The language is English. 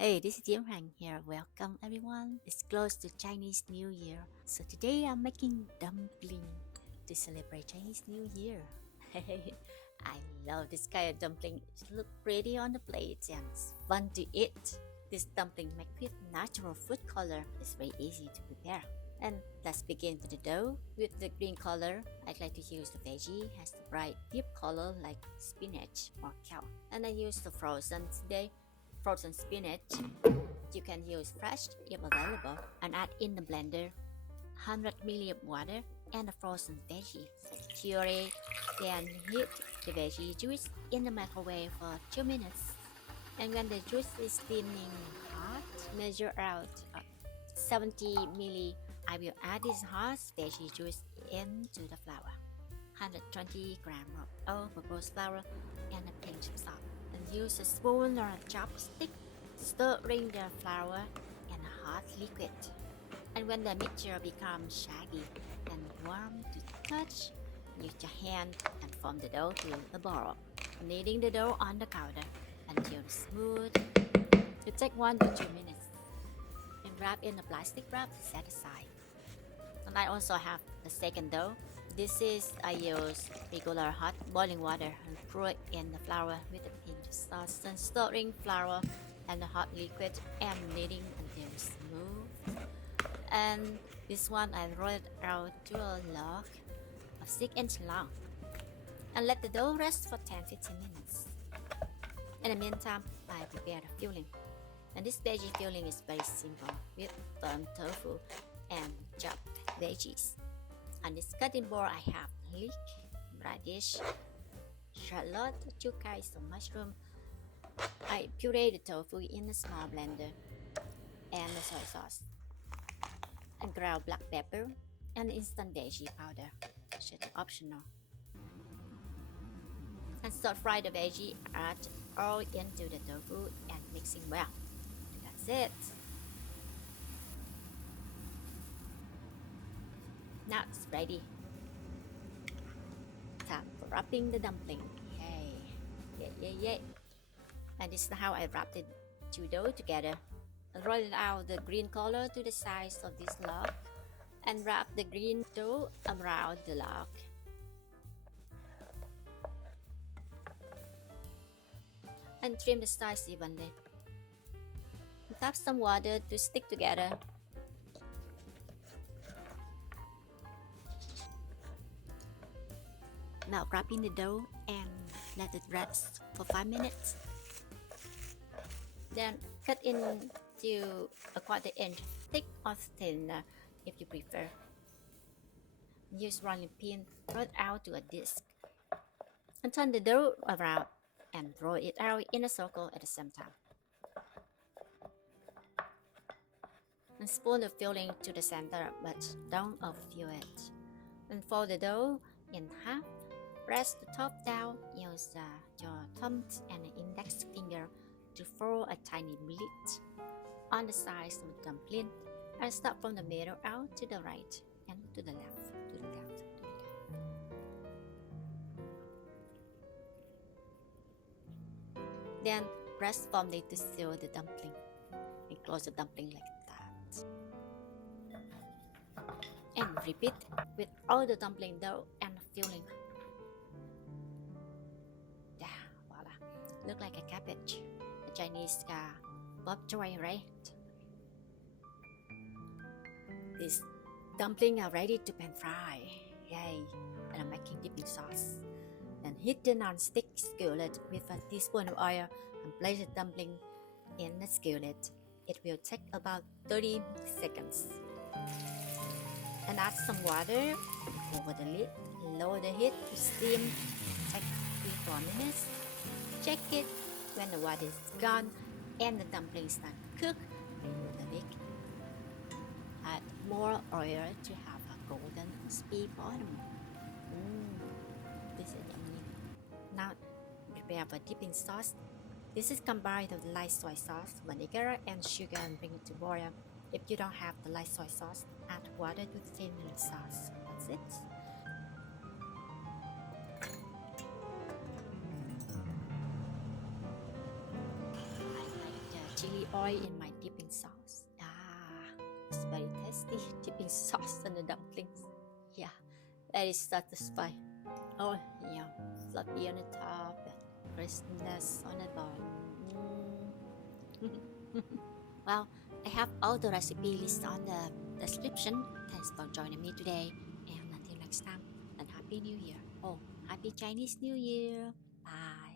Hey, this is Diễm here. Welcome everyone. It's close to Chinese New Year. So today I'm making dumpling to celebrate Chinese New Year. Hey, I love this kind of dumpling. It looks pretty on the plate and it's fun to eat. This dumpling made with natural food color is very easy to prepare. And let's begin with the dough. With the green color, I'd like to use the veggie has the bright deep color like spinach or kale. And I use the frozen spinach. You can use fresh if available and add in the blender 100 ml of water and the frozen veggie. Puree, then heat the veggie juice in the microwave for 2 minutes. And when the juice is steaming hot, measure out 70 ml. I will add this hot veggie juice into the flour. 120 grams of all-purpose flour and a pinch of salt. And use a spoon or a chopstick, stirring the flour and a hot liquid. And when the mixture becomes shaggy and warm to touch, use your hand and form the dough to a ball, kneading the dough on the counter until it's smooth. It takes 1 to 2 minutes. And wrap in a plastic wrap to set aside. And I also have the second dough. I use regular hot boiling water and pour it in the flour with a pinch of salt and stirring flour and the hot liquid and kneading until smooth. And this one I roll it out to a log of 6 inches long and let the dough rest for 10-15 minutes. In the meantime, I prepare the filling. And this veggie filling is very simple with tofu and chopped veggies. On this cutting board, I have leek, radish, shallot, 2 kinds of mushroom. I puree the tofu in a small blender and the soy sauce, and ground black pepper and instant veggie powder, which is optional. And stir fry the veggie, add all into the tofu and mixing well. That's it. Now it's ready. Time for wrapping the dumpling. Yay. And this is how I wrapped the two dough together. I roll out the green color to the size of this log and wrap the green dough around the log. And trim the sides evenly. Tap some water to stick together. Now wrap in the dough and let it rest for 5 minutes. Then cut into a 1/4 inch thick or thin if you prefer. Use rolling pin, roll it out to a disc. And turn the dough around and roll it out in a circle at the same time. And spoon the filling to the center, but don't overfill it. And fold the dough in half. Press the top down. Use your thumb and index finger to form a tiny slit on the sides of the dumpling, and start from the middle out to the right and to the left. Then press firmly to seal the dumpling and close the dumpling like that. And repeat with all the dumpling dough and filling. Voila, look like a cabbage. The Chinese bok choy, right? These dumplings are ready to pan fry. Yay! And I'm making dipping sauce. Then heat the non-stick skillet with a teaspoon of oil and place the dumpling in the skillet. It will take about 30 seconds. And add some water over the lid. Lower the heat to steam. Take 3-4 minutes. Check it when the water is gone and the dumplings start to cook. Remove the lid. Add more oil to have a golden crispy bottom. This is yummy. Now prepare for dipping sauce. This is combined with light soy sauce, vinegar, and sugar and bring it to boil. If you don't have the light soy sauce, add water to thin the sauce. That's it. I like the chili oil in my dipping sauce. It's very tasty dipping sauce on the dumplings. Yeah, very satisfying. Oh, yeah, fluffy on the top, crispness on the bottom. Well, I have all the recipe list on the description. Thanks for joining me today, and until next time, and Happy New Year. Oh, Happy Chinese New Year. Bye.